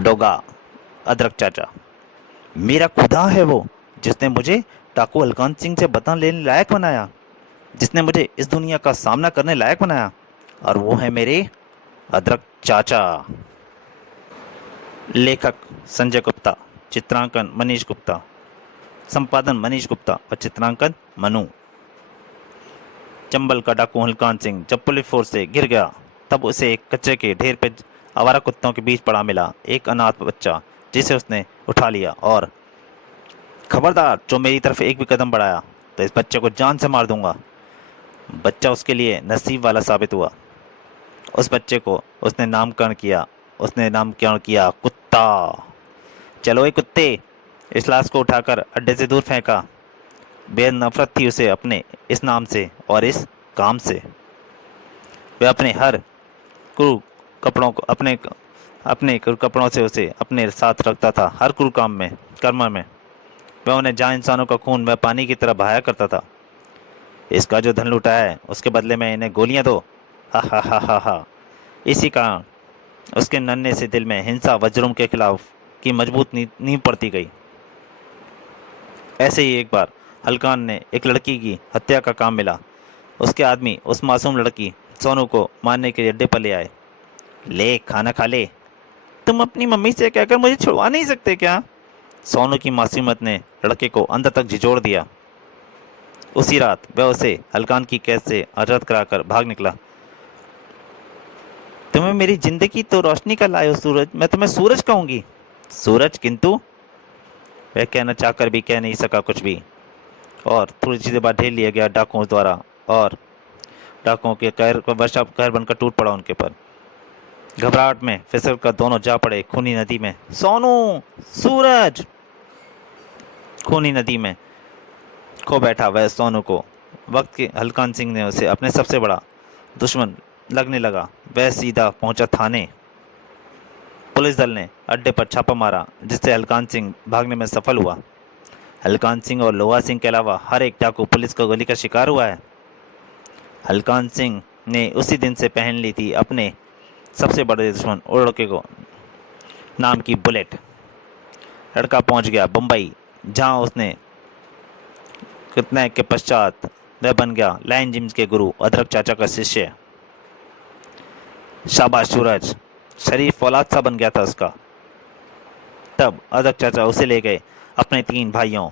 डोगा, अदरक चाचा। मेरा खुदा है वो, जिसने मुझे डाकू हलकान सिंह से बदला लेने लायक बनाया, जिसने मुझे इस दुनिया का सामना करने लायक बनाया, और वो है मेरे अदरक चाचा। लेखक संजय गुप्ता, चित्रांकन मनीष गुप्ता, संपादन मनीष गुप्ता और चित्रांकन मनु। चंबल का डाकू हलकान सिंह जब पुलिस फोर्स से गिर गया, तब उसे एक कचरे के ढेर पे आवारा कुत्तों के बीच पड़ा मिला एक अनाथ बच्चा, जिसे उसने उठा लिया और खबरदार जो मेरी तरफ एक भी कदम बढ़ाया तो इस बच्चे को जान से मार दूंगा। बच्चा उसके लिए नसीब वाला साबित हुआ। उस बच्चे को उसने नामकरण किया कुत्ता। चलो ए कुत्ते, इस लाश को उठाकर अड्डे से दूर फेंका। बेहद नफरत थी उसे अपने इस नाम से और इस काम से। वह अपने हर क्रूर कपड़ों को अपने क्रूर कपड़ों से उसे अपने साथ रखता था, हर क्रूर कर्म में वह उन्हें जहाँ इंसानों का खून वह पानी की तरह बहाया करता था। इसका जो धन लूटा है उसके बदले में इन्हें गोलियां दो, हा हा हा हा हा। इसी कारण उसके नन्हे से दिल में हिंसा व जुर्म के खिलाफ की मजबूत नींव पड़ती गई। ऐसे ही एक बार हलकान ने एक लड़की की हत्या का काम मिला। उसके आदमी उस मासूम लड़की सोनू को मारने के लिए अड्डे पर ले आए। ले खाना खा ले। तुम अपनी मम्मी से कहकर मुझे छुड़वा नहीं सकते क्या? सोनू की मासूमियत ने लड़के को अंदर तक झिझोड़ दिया। उसी रात वह उसे हलकान की कैद से आजाद कराकर भाग निकला। तुम्हें मेरी जिंदगी तो रोशनी का लाए हो सूरज, मैं तुम्हें सूरज कहूंगी। सूरज? किंतु वह कहना चाहकर भी कह नहीं सका कुछ भी, और थोड़ी चीजें बाद ढेर लिया गया डाकुओं द्वारा, और डाकुओं के कहर को वर्षा कहर बनकर टूट पड़ा उनके पर। घबराहट में फिसल कर दोनों जा पड़े खूनी नदी में। सोनू, सूरज! खूनी नदी में खो बैठा वह सोनू को वक्त के हलकान सिंह ने उसे अपने सबसे बड़ा दुश्मन लगने लगा। वह सीधा पहुंचा थाने। पुलिस दल ने अड्डे पर छापा मारा, जिससे हलकान सिंह भागने में सफल हुआ। हलकान सिंह और लोहा सिंह के अलावा हर एक डाकू पुलिस को गोली का शिकार हुआ है। हलकान सिंह ने उसी दिन से पहन ली थी अपने सबसे बड़े दुश्मन लड़के को नाम की बुलेट। लड़का पहुंच गया बम्बई, जहां उसने कितने के पश्चात वह बन गया लायन जिम्स के गुरु अदरक चाचा का शिष्य। शाबाश सूरज, शरीफ औलाद सा बन गया था उसका। तब अदरक चाचा उसे ले गए अपने 3 भाइयों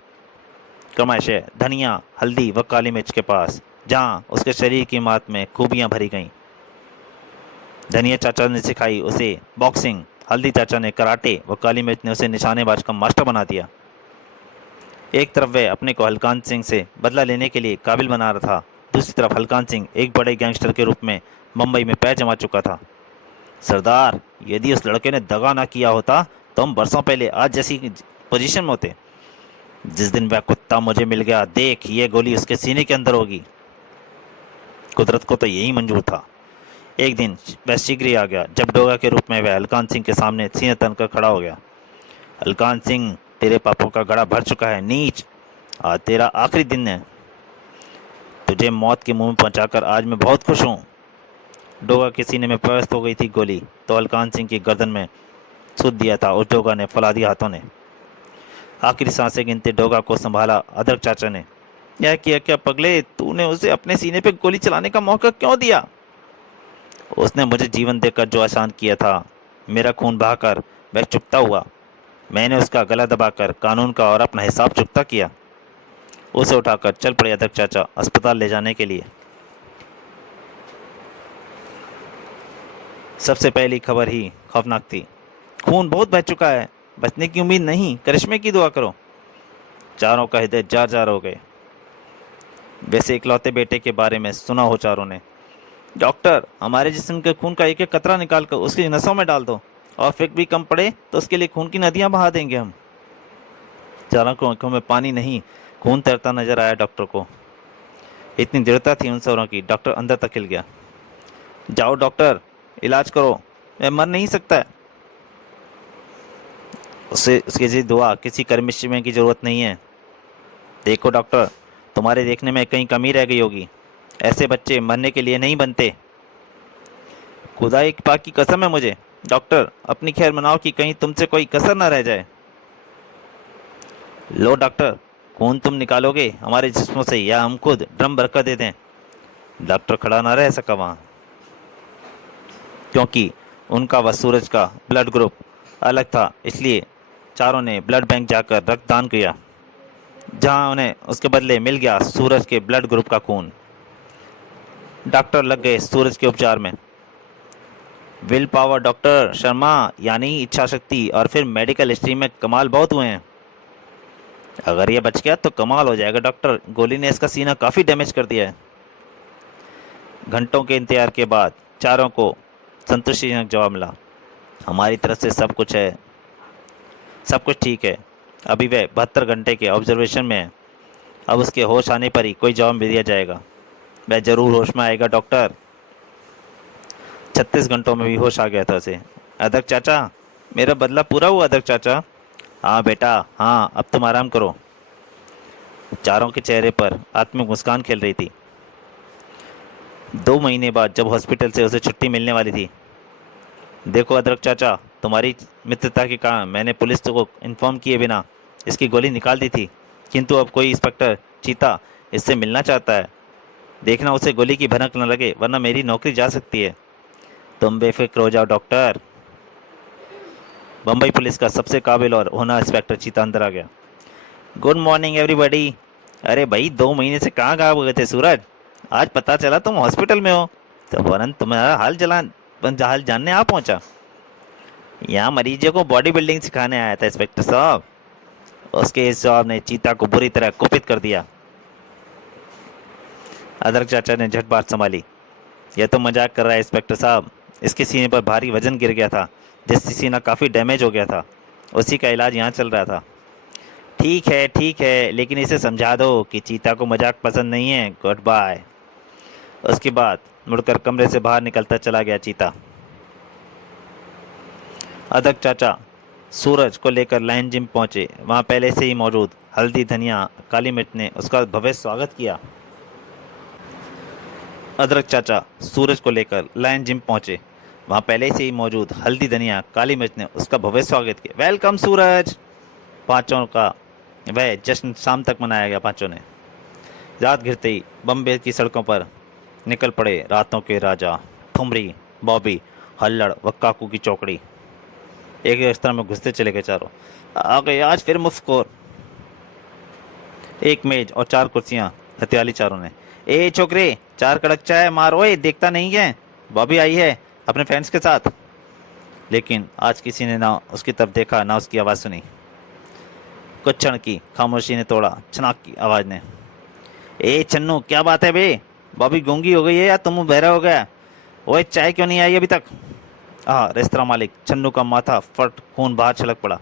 क्रमशः धनिया, हल्दी व काली मिर्च के पास, जहां उसके शरीर की मात में खूबियां भरी गईं। धनिया चाचा ने सिखाई उसे बॉक्सिंग, हल्दी चाचा ने कराटे व काली मिर्च ने उसे निशानेबाज का मास्टर बना दिया। एक तरफ वह अपने को हलकान सिंह से बदला लेने के लिए काबिल बना रहा था, दूसरी तरफ हलकान सिंह एक बड़े गैंगस्टर के रूप में मुंबई में पैर जमा चुका था। सरदार, यदि उस लड़के ने दगा ना किया होता तो हम बरसों पहले आज जैसी पोजीशन में होते। जिस दिन वह कुत्ता मुझे मिल गया, देख ये गोली उसके सीने के अंदर होगी। कुदरत को तो यही मंजूर था। एक दिन वह शीघ्र ही आ गया, जब डोगा के रूप में वह हलकान सिंह के सामने सीने तन कर खड़ा हो गया। हलकान सिंह, तेरे पापों का घड़ा भर चुका है नीच। आज तेरा आखिरी दिन है। तुझे मौत के मुंह में पहुंचाकर आज मैं बहुत खुश हूं। डोगा के सीने में प्रवेश हो गई थी गोली, तो हलकान सिंह की गर्दन में सूद दिया था उस डोगा ने फौलादी हाथों ने। आखिरी सांसें गिनते डोगा को संभाला अदरक चाचा ने। यह किया क्या पगले? तूने उसे अपने सीने पे गोली चलाने का मौका क्यों दिया? उसने मुझे जीवन देकर जो एहसान किया था, मेरा खून बहाकर वह चुकता हुआ। मैंने उसका गला दबाकर कानून का और अपना हिसाब चुकता किया। उसे उठाकर चल पड़े अदरक चाचा अस्पताल ले जाने के लिए। सबसे पहली खबर ही खौफनाक थी। खून बहुत बह चुका है, बचने की उम्मीद नहीं, करिश्मे की दुआ करो। चारों का हृदय जार जार हो गए। वैसे इकलौते बेटे के बारे में सुना हो चारों ने। डॉक्टर, हमारे जिस्म के खून का एक एक कतरा निकाल कर उसकी नसों में डाल दो, और फिर भी कम पड़े तो उसके लिए खून की नदियां बहा देंगे हम। चारों की आंखों में पानी नहीं, खून तैरता नजर आया डॉक्टर को। इतनी दृढ़ता थी उन स्वरों की, डॉक्टर अंदर तक हिल गया। जाओ डॉक्टर, इलाज करो, मैं मर नहीं सकता है। उसे उसकी दुआ, किसी करिश्मे की जरूरत नहीं है। देखो डॉक्टर, तुम्हारे देखने में कहीं कमी रह गई होगी। ऐसे बच्चे मरने के लिए नहीं बनते। खुदा एक पाक की कसम है मुझे, डॉक्टर, अपनी खैर मनाओ कि कहीं तुमसे कोई कसर न रह जाए। लो डॉक्टर, खून तुम निकालोगे हमारे जिस्मों से या हम खुद ड्रम भरकर दे दें? डॉक्टर खड़ा ना रह सका वहां, क्योंकि उनका व सूरज का ब्लड ग्रुप अलग था। इसलिए चारों ने ब्लड बैंक जाकर रक्तदान किया, जहां उन्हें उसके बदले मिल गया सूरज के ब्लड ग्रुप का खून। डॉक्टर लग गए सूरज के उपचार में। विल पावर डॉक्टर शर्मा, यानी इच्छा शक्ति और फिर मेडिकल हिस्ट्री में कमाल बहुत हुए हैं। अगर ये बच गया तो कमाल हो जाएगा डॉक्टर, गोली ने इसका सीना काफ़ी डैमेज कर दिया है। घंटों के इंतजार के बाद चारों को संतुष्टिजनक जवाब मिला, हमारी तरफ से सब कुछ है, सब कुछ ठीक है। अभी वह 72 घंटे के ऑब्जर्वेशन में है। अब उसके होश आने पर ही कोई जवाब दिया जाएगा। वह जरूर होश में आएगा डॉक्टर। 36 घंटों में भी होश आ गया था उसे। अध्यक्ष चाचा, मेरा बदला पूरा हुआ अध्यक्ष चाचा। हाँ बेटा हाँ, अब तुम आराम करो। चारों के चेहरे पर आत्मिक मुस्कान खेल रही थी। 2 महीने बाद जब हॉस्पिटल से उसे छुट्टी मिलने वाली थी, देखो अदरक चाचा, तुम्हारी मित्रता के कारण मैंने पुलिस को इन्फॉर्म किए बिना इसकी गोली निकाल दी थी, किंतु अब कोई इंस्पेक्टर चीता इससे मिलना चाहता है। देखना उसे गोली की भनक न लगे, वरना मेरी नौकरी जा सकती है। तुम बेफिक्र हो जाओ डॉक्टर। बम्बई पुलिस का सबसे काबिल और होना इंस्पेक्टर चीता अंदर आ गया। Good morning everybody. अरे भाई, 2 महीने से कहाँ गायब हो गए थे सूरज? आज पता चला तुम हॉस्पिटल में हो, तो फौरन तुम्हारा हाल जानने आ पहुंचा। यहाँ मरीजों को बॉडी बिल्डिंग सिखाने आया था इंस्पेक्टर साहब। उसके इस जवाब ने चीता को बुरी तरह कुपित कर दिया। अदरक चाचा ने झट बात संभाली। यह तो मजाक कर रहा है इंस्पेक्टर साहब। इसके सीने पर भारी वजन गिर गया था, जिससे सीना काफ़ी डैमेज हो गया था। उसी का इलाज यहाँ चल रहा था। ठीक है, लेकिन इसे समझा दो कि चीता को मजाक पसंद नहीं है। Good bye. उसके बाद मुड़कर कमरे से बाहर निकलता चला गया चीता। अदक चाचा सूरज को लेकर लाइन जिम पहुंचे। वहां पहले से ही मौजूद हल्दी, धनिया, काली मिर्च ने उसका भव्य स्वागत किया। अदरक चाचा सूरज को लेकर लायन जिम पहुंचे। वहां पहले से ही मौजूद हल्दी, धनिया, काली मिर्च ने उसका भव्य स्वागत किया। वेलकम सूरज। पांचों का वह जश्न शाम तक मनाया गया। पांचों ने रात घिरते ही बम्बे की सड़कों पर निकल पड़े रातों के राजा ठुमरी, बॉबी, हल्लड़ व काकू की चौकड़ी। एक रेस्तरां में घुसते चले गए चारों। आ गए आज फिर मुफ्तखोर। एक मेज और 4 कुर्सियां हथियाली चारों ने। ए छोकरे, 4 कड़क चाय मार, ओए देखता नहीं है, बॉबी आई है अपने फ्रेंड्स के साथ। लेकिन आज किसी ने ना उसकी तरफ देखा, ना उसकी आवाज़ सुनी। कुछ क्षण की खामोशी ने तोड़ा छनाक की आवाज़ ने। ए चन्नू, क्या बात है बे? बॉबी गूंगी हो गई है या तुम बहरा हो गया? ओए चाय क्यों नहीं आई अभी तक? रेस्तरां मालिक चन्नू का माथा फट, खून बाहर छलक पड़ा।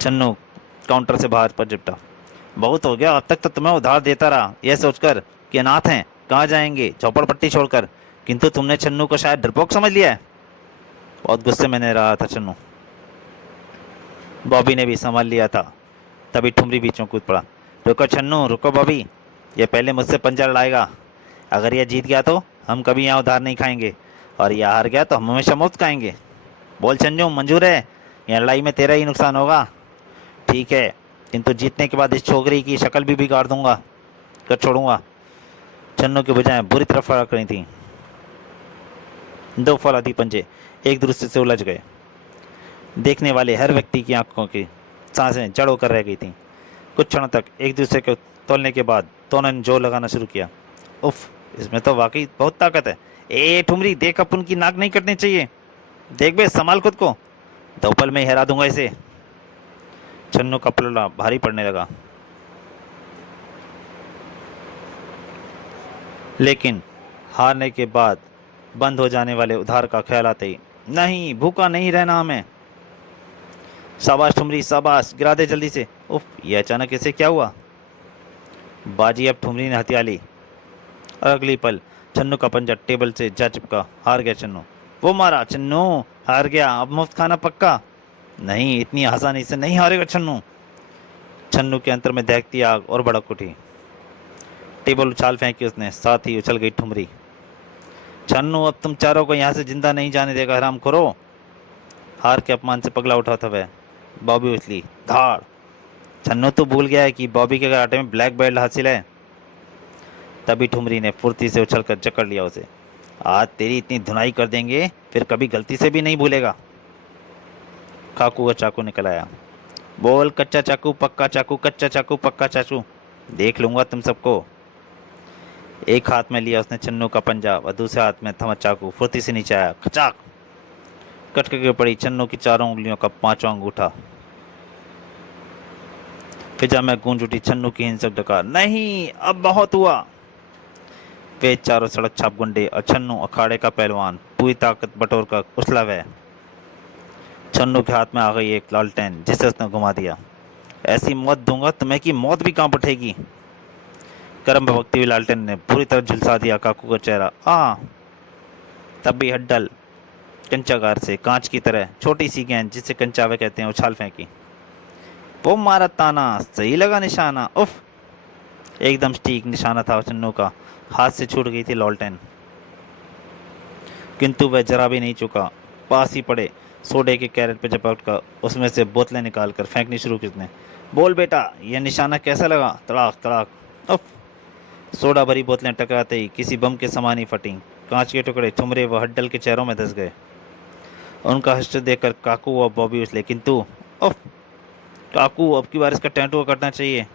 चन्नू काउंटर से बाहर पर चिपटा। बहुत हो गया, अब तक तो तुम्हें उधार देता रहा, यह सोचकर कि अनाथ हैं, कहाँ जाएंगे झोपड़पट्टी छोड़कर, किंतु तुमने चन्नू को शायद डरपोक समझ लिया है। बहुत गुस्से में रहा था चन्नू। बॉबी ने भी संभाल लिया था। तभी ठुमरी बीचों कूद पड़ा। रुको चन्नू, रुको बॉबी, ये पहले मुझसे पंजा लड़ाएगा। अगर यह जीत गया तो हम कभी यहाँ उधार नहीं खाएंगे, और यह हार गया तो हम हमेशा मुफ्त खाएंगे। बोल चन्नू, मंजूर है? यह लड़ाई में तेरा ही नुकसान होगा। ठीक है, किंतु जीतने के बाद इस छोकरी की शक्ल भी बिगाड़ दूंगा, कर छोड़ूंगा। चन्नू की बजाय बुरी तरह फड़ा करी थी। 2 फौलादी पंजे एक दूसरे से उलझ गए। देखने वाले हर व्यक्ति की आंखों की सांसें जड़ होकर रह गई थीं। कुछ क्षणों तक एक दूसरे को तोलने के बाद दोनों ने जोर लगाना शुरू किया। उफ, इसमें तो वाकई बहुत ताकत है। ए ठुमरी, देख, अपन की नाक नहीं कटनी चाहिए। देख बे, संभाल खुद को, 2 पल में हरा दूंगा इसे। चन्नू का पलड़ा भारी पड़ने लगा। लेकिन हारने के बाद बंद हो जाने वाले उधार का ख्याल आते ही, नहीं, भूखा नहीं रहना हमें। शाबाश ठुमरी, शाबाश, गिरा दे जल्दी से। उफ, ये अचानक इसे क्या हुआ? बाजी अब ठुमरी ने हथिया ली, और अगली पल चन्नू का पंजा टेबल से जा चिपका। हार गया चन्नू। वो मारा, चन्नू हार गया, अब मुफ्त खाना पक्का। नहीं, इतनी आसानी से नहीं हारेगा चन्नू। चन्नू के अंतर में दहकती आग और भड़क उठी। टेबल उछाल फेंकी उसने, साथ ही उछल गई ठुमरी। छन्नू अब तुम चारों को यहाँ से जिंदा नहीं जाने देगा, हराम खोरो। हार के अपमान से पगला उठा था वह। बॉबी उछली, धाड़। छन्नू तो भूल गया है कि बॉबी के कराटे में ब्लैक बेल्ट हासिल है। तभी ठुमरी ने फुर्ती से उछलकर जकड़ लिया उसे। आज तेरी इतनी धुनाई कर देंगे फिर कभी गलती से भी नहीं भूलेगा। काकू का चाकू निकल आया। बोल कच्चा चाकू पक्का चाकू, कच्चा चाकू पक्का चाकू, देख लूंगा तुम सबको। एक हाथ में लिया उसने छन्नू का पंजा और दूसरे हाथ में थमा चाकू फुर्ती से नीचे आया। खचाक कट के पड़ी छन्नू की चारों उंगलियों का पांचवा अंगूठा। फिजा में गूंज उठी छन्नू की हिंसक डकार, नहीं अब बहुत हुआ। वे चारों सड़क छाप गुंडे और छन्नू अखाड़े का पहलवान पूरी ताकत बटोर कर उछला वह। छन्नू के हाथ में आ गई एक लालटेन जिसे उसने घुमा दिया। ऐसी मौत दूंगा तुम्हें कि मौत भी कांप उठेगी। गर्म भभकती हुई लालटेन ने पूरी तरह झुलसा दिया काकू का चेहरा। तब भी हड्डल कंचागार से कांच की तरह छोटी सी गेंद जिसे कंचावे कहते हैं उछाल फेंकी। वो मारा ताना, सही लगा निशाना। उफ, एकदम ठीक निशाना था छन्नू का। हाथ से छूट गई थी लॉलटेन, किंतु वह जरा भी नहीं चुका। पास ही पड़े सोडे के कैरेट पे झपट कर उसमें से बोतलें निकालकर फेंकनी शुरू की उसने। बोल बेटा, यह निशाना कैसा लगा? तड़ाक तड़ाक। उफ, सोडा भरी बोतलें टकराते ही किसी बम के समान ही फटी। कांच के टुकड़े ठुमरे व हड्डल के चेहरों में धस गए। उनका हश्र देखकर काकू और बॉबी उछले, किंतु उफ, काकू अब की बार इसका टैंटू करना चाहिए।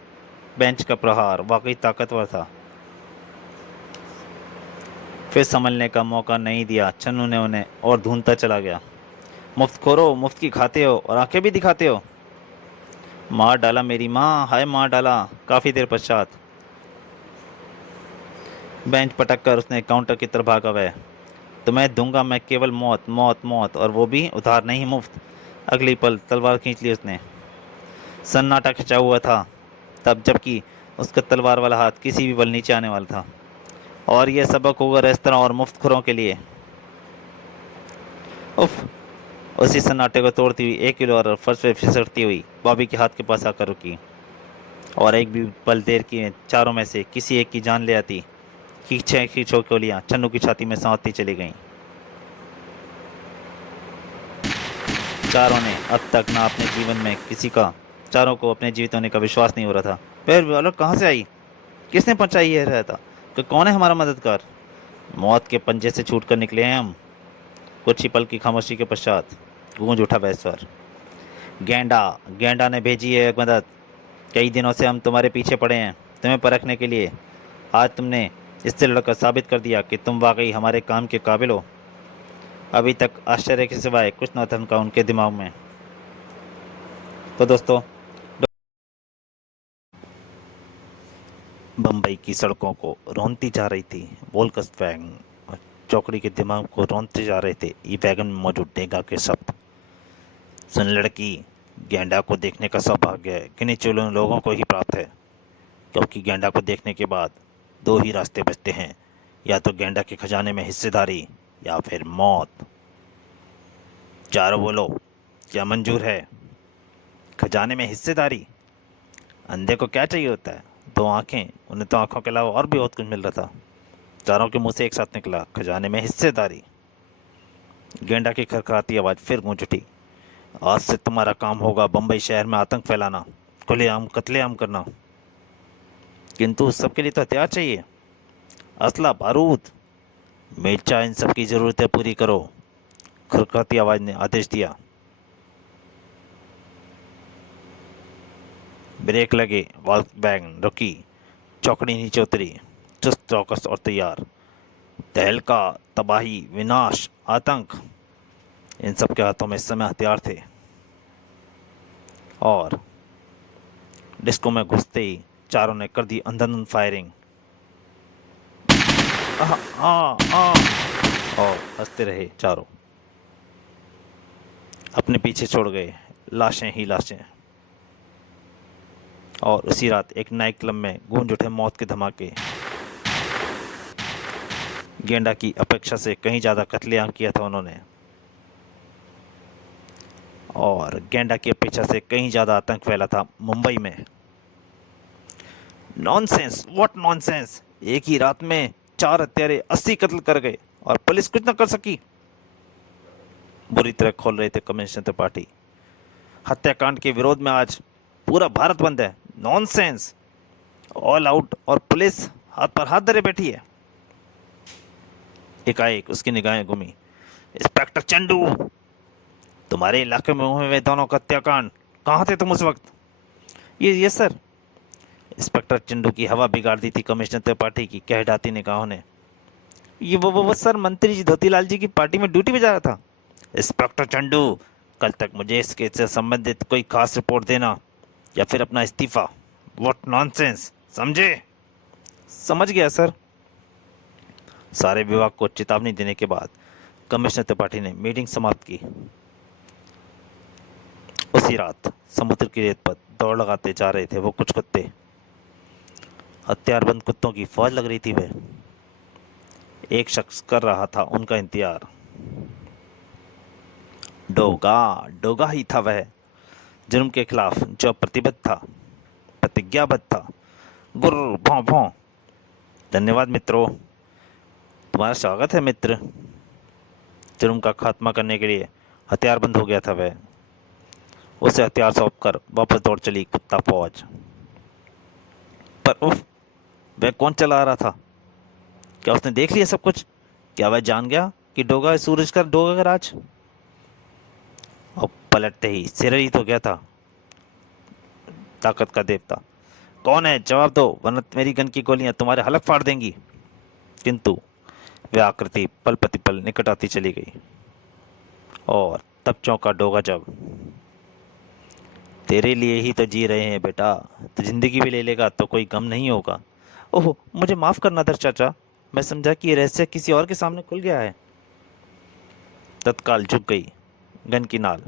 बेंच का प्रहार वाकई ताकतवर था। फिर संभलने का मौका नहीं दिया छन्नू ने उन्हें और ढूंढता चला गया। मुफ्त खोरो, मुफ्त की खाते हो और आंखें भी दिखाते हो। मार डाला मेरी माँ, हाय मार डाला। काफी देर पश्चात बेंच पटक कर उसने काउंटर की तरफ भागा वह। तुम्हें दूंगा मैं केवल मौत, मौत, मौत, और वो भी उधार नहीं, मुफ्त। अगली पल तलवार खींच ली उसने। सन्नाटा खिंचा हुआ था तब, जबकि उसका तलवार वाला हाथ किसी भी पल नीचे आने वाला था। और यह सबक होगा रेस्तरां और मुफ्तखोरों के लिए। उफ, उसी सन्नाटे को तोड़ती हुई एक किलो और फर्श पे फिसलती हुई बॉबी के हाथ के पास आकर रुकी। और एक भी पल देर की चारों में से किसी एक की जान ले आती। खींचे खींचो गोलियां छन्नू की छाती में सांधती चली गईं। चारों ने अब तक ना अपने जीवन में किसी का, चारों को अपने जीवित होने का विश्वास नहीं हो रहा था। फिर वालों कहाँ से आई? किसने पहुंचाई ये रहता कि कौन है हमारा मददगार? मौत के पंजे से छूट कर निकले हैं हम। कुछ ही पल की खामोशी के पश्चात गूंज उठा वह स्वर। गेंडा, गेंडा ने भेजी है मदद। कई दिनों से हम तुम्हारे पीछे पड़े हैं तुम्हें परखने के लिए। आज तुमने इससे लड़कर साबित कर दिया कि तुम वाकई हमारे काम के काबिल हो। अभी तक आश्चर्य के सिवाय कुछ न था उनके दिमाग में। तो दोस्तों, बम्बई की सड़कों को रौंदती जा रही थी वोल्क्सवैगन। चौकड़ी के दिमाग को रौंदते जा रहे थे ई वैगन में मौजूद डेगा के शब्द। सुन लड़की, गेंडा को देखने का सौभाग्य गिने चुने लोगों को ही प्राप्त है, क्योंकि गेंडा को देखने के बाद दो ही रास्ते बचते हैं, या तो गेंडा के खजाने में हिस्सेदारी या फिर मौत। चारों बोलो, क्या मंजूर है? खजाने में हिस्सेदारी? अंधे को क्या चाहिए होता है? दो आंखें। उन्हें तो आंखों के अलावा और भी बहुत कुछ मिल रहा था। चारों के मुंह से एक साथ निकला, खजाने में हिस्सेदारी। गेंडा की खरखराती आवाज फिर गूंज उठी। आज से तुम्हारा काम होगा बम्बई शहर में आतंक फैलाना, खुलेआम कत्लेआम करना। किंतु उस सबके लिए तो हथियार चाहिए, असला, बारूद। मिर्चा, इन सब की जरूरतें पूरी करो। खरखराती आवाज ने आदेश दिया। ब्रेक लगे, वॉल्क्सवैगन रुकी, चौकड़ी नीचे उतरी, चुस्त चौकस और तैयार। तहलका, तबाही, विनाश, आतंक, इन सब के हाथों में इस समय हथियार थे। और डिस्को में घुसते ही चारों ने कर दी अंधाधुंध फायरिंग। और हंसते रहे चारों। अपने पीछे छोड़ गए लाशें ही लाशें। और उसी रात एक नाइट क्लब में गूंज उठे मौत के धमाके। गेंडा की अपेक्षा से कहीं ज़्यादा कत्लेआम किया था उन्होंने, और गेंडा की अपेक्षा से कहीं ज़्यादा आतंक फैला था मुंबई में। Nonsense, what nonsense! एक ही रात में 4 हत्यारे 80 कत्ल कर गए। और पुलिस कुछ न कर सकी। बुरी तरह खोल रहे थे कम्युनिस्ट त्रिपाठी। हत्याकांड के विरोध में आज पूरा भारत बंद है। नॉनसेंस, ऑल आउट, और पुलिस हाथ पर हाथ धरे बैठी है। एकाएक उसकी निगाहें घूमी। इंस्पेक्टर चंडू, तुम्हारे इलाके में हुए वे दोनों हत्याकांड, कहाँ थे तुम उस वक्त? ये सर। इंस्पेक्टर चंडू की हवा बिगाड़ दी थी कमिश्नर त्रिपाठी की कहडाती निगाहों ने। ये वो सर, मंत्री जी धोतीलाल जी की पार्टी में ड्यूटी पे जा रहा था। इंस्पेक्टर चंडू, कल तक मुझे इस केस से संबंधित कोई खास रिपोर्ट देना या फिर अपना इस्तीफा। व्हाट नॉनसेंस, समझे? समझ गया सर। सारे विभाग को चेतावनी देने के बाद कमिश्नर त्रिपाठी ने मीटिंग समाप्त की। उसी रात समुद्र की रेत पर दौड़ लगाते जा रहे थे वो कुछ कुत्ते। हथियारबंद कुत्तों की फौज लग रही थी वह। एक शख्स कर रहा था उनका इंतजार। डोगा, डोगा ही था वह, जुर्म के खिलाफ जो प्रतिबद्ध था, प्रतिज्ञाबद्ध था। गुर्र भौं भौं। धन्यवाद मित्रों, तुम्हारा स्वागत है मित्र। जुर्म का खात्मा करने के लिए हथियारबंद हो गया था वह। उसे हथियार सौंपकर वापस दौड़ चली कुत्ता फौज। पर उफ, वह कौन चला रहा था? क्या उसने देख लिया सब कुछ? क्या वह जान गया कि डोगा है सूरज का, डोगा का राज? और पलटते ही सिर ही तो गया था ताकत का देवता। कौन है? जवाब दो, वरना मेरी गन की गोलियां तुम्हारे हलक फाड़ देंगी। किंतु वह आकृति पल प्रतिपल निकट आती चली गई। और तब चौंका डोगा जब, तेरे लिए ही तो जी रहे हैं बेटा, तो जिंदगी भी ले लेगा तो कोई गम नहीं होगा। ओह, मुझे माफ करना दर चाचा, मैं समझा कि ये रहस्य किसी और के सामने खुल गया है। तत्काल झुक गई गन की नाल।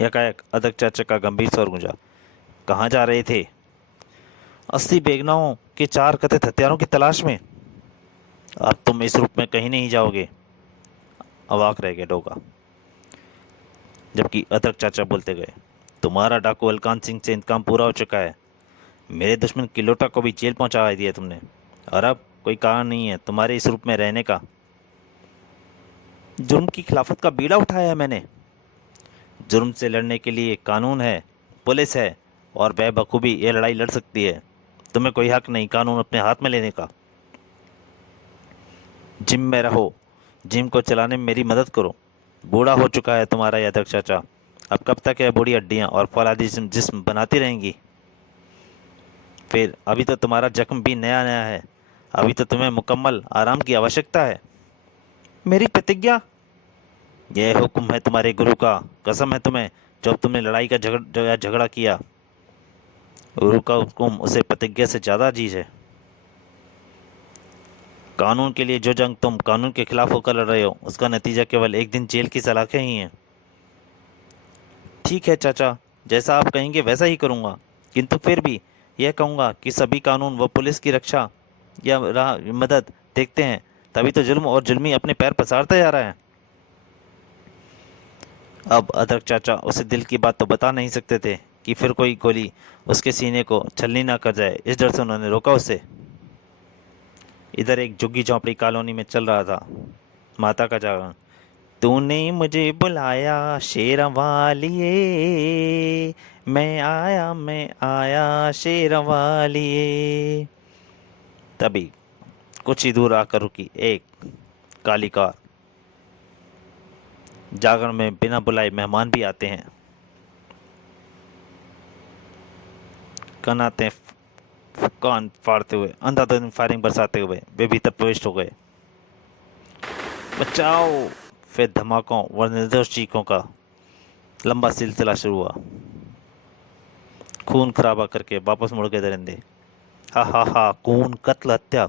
एकाएक अध्यक्ष चाचा का गंभीर स्वर गूंजा। कहाँ जा रहे थे? 80 बेगनाओं के 4 कथित हत्यारों की तलाश में। अब तुम इस रूप में कहीं नहीं जाओगे। अवाक रह गया डोगा, जबकि अध्यक्ष चाचा बोलते गए। तुम्हारा डाकू अलकान सिंह से इंतकाम पूरा हो चुका है। मेरे दुश्मन किलोटा को भी जेल पहुंचा दिया तुमने, और अब कोई कारण नहीं है तुम्हारे इस रूप में रहने का। जुर्म की खिलाफत का बीड़ा उठाया है मैंने। जुर्म से लड़ने के लिए कानून है, पुलिस है, और वह बखूबी ये लड़ाई लड़ सकती है। तुम्हें कोई हक नहीं कानून अपने हाथ में लेने का। जिम में रहो, जिम को चलाने में मेरी मदद करो। बूढ़ा हो चुका है तुम्हारा यह अध्यक्ष चाचा। अब कब तक यह बूढ़ी हड्डियां और फौलादी जिस्म बनाती रहेंगी? फिर अभी तो तुम्हारा जख्म भी नया नया है। अभी तो तुम्हें मुकम्मल आराम की आवश्यकता है। मेरी प्रतिज्ञा। यह हुक्म है तुम्हारे गुरु का, कसम है तुम्हें, जब तुमने लड़ाई का झगड़ा किया। गुरु का हुक्म उसे प्रतिज्ञा से ज्यादा अजीज है। कानून के लिए जो जंग तुम कानून के खिलाफ होकर लड़ रहे हो, उसका नतीजा केवल एक दिन जेल की सलाखें ही हैं। ठीक है चाचा, जैसा आप कहेंगे वैसा ही करूँगा, किंतु फिर भी यह कहूँगा कि सभी कानून व पुलिस की रक्षा या मदद देखते हैं, तभी तो जुल्म और जुल्मी अपने पैर पसारता जा रहा है। अब अदरक चाचा उसे दिल की बात तो बता नहीं सकते थे कि फिर कोई गोली उसके सीने को छलनी ना कर जाए, इस डर से उन्होंने रोका उसे। इधर एक झुग्गी झोंपड़ी कॉलोनी में चल रहा था माता का जागरण। तूने मुझे बुलाया शेरवालिए, मैं आया शेरवालिए। तभी कुछ ही दूर आकर रुकी एक काली कार। जागरण में बिना बुलाए मेहमान भी आते हैं। कनाते कान फाड़ते हुए, अंधाधुंध फायरिंग बरसाते हुए वे भीतर प्रविष्ट हो गए। बचाओ! फिर धमाकों व निर्दोष चीखों का लंबा सिलसिला शुरू हुआ। खून खराबा करके वापस मुड़ गए दरिंदे। हा हा हा, खून, कत्ल, हत्या।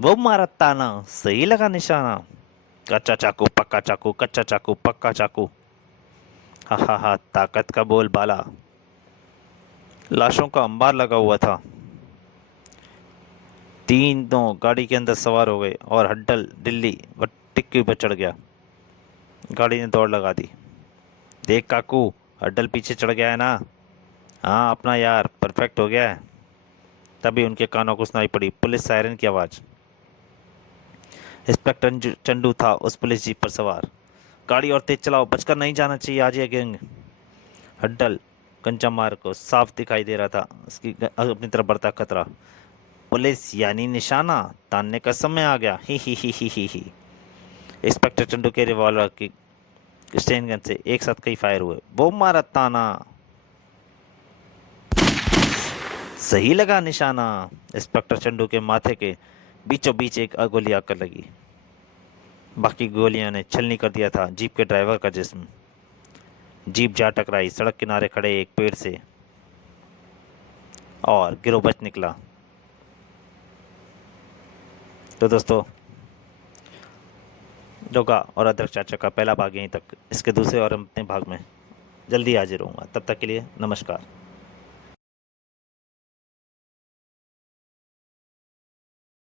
वो मारा ताना, सही लगा निशाना। कच्चा चाकू पक्का चाकू, कच्चा चाकू पक्का चाकू। हा हा हा, ताकत का बोल बाला। लाशों का अंबार लगा हुआ था। तीनों गाड़ी के अंदर सवार हो गए और हड्डल दिल्ली व टिक्की पर चढ़ गया। गाड़ी ने दौड़ लगा दी। देख काकू, हड्डल पीछे चढ़ गया है ना? हाँ अपना यार परफेक्ट हो गया है। तभी उनके कानों को सुनाई पड़ी पुलिस सायरन की आवाज़। इंस्पेक्टर चंडू था उस पुलिस जीप पर सवार। गाड़ी और तेज चलाओ, बचकर नहीं जाना चाहिए आज ये गैंग। हड्डल कंचा मार को साफ दिखाई दे रहा था, उसकी अपनी तरफ बढ़ता खतरा। पुलिस यानी निशाना तानने का समय आ गया। ही। इंस्पेक्टर चंडू के रिवॉल्वर की स्टेन गन से एक साथ कई फायर हुए। वो मारा ताना, सही लगा निशाना। इंस्पेक्टर चंडू के माथे के बीचों बीच एक गोली आकर लगी। बाकी गोलियों ने छलनी कर दिया था जीप के ड्राइवर का जिस्म। जीप जा टकराई सड़क किनारे खड़े एक पेड़ से और गिरोह बच निकला। तो दोस्तों, जोगा और अदरक चाचा का पहला भाग यहीं तक। इसके दूसरे और अंतिम भाग में जल्दी हाजिर होऊंगा। तब तक के लिए नमस्कार।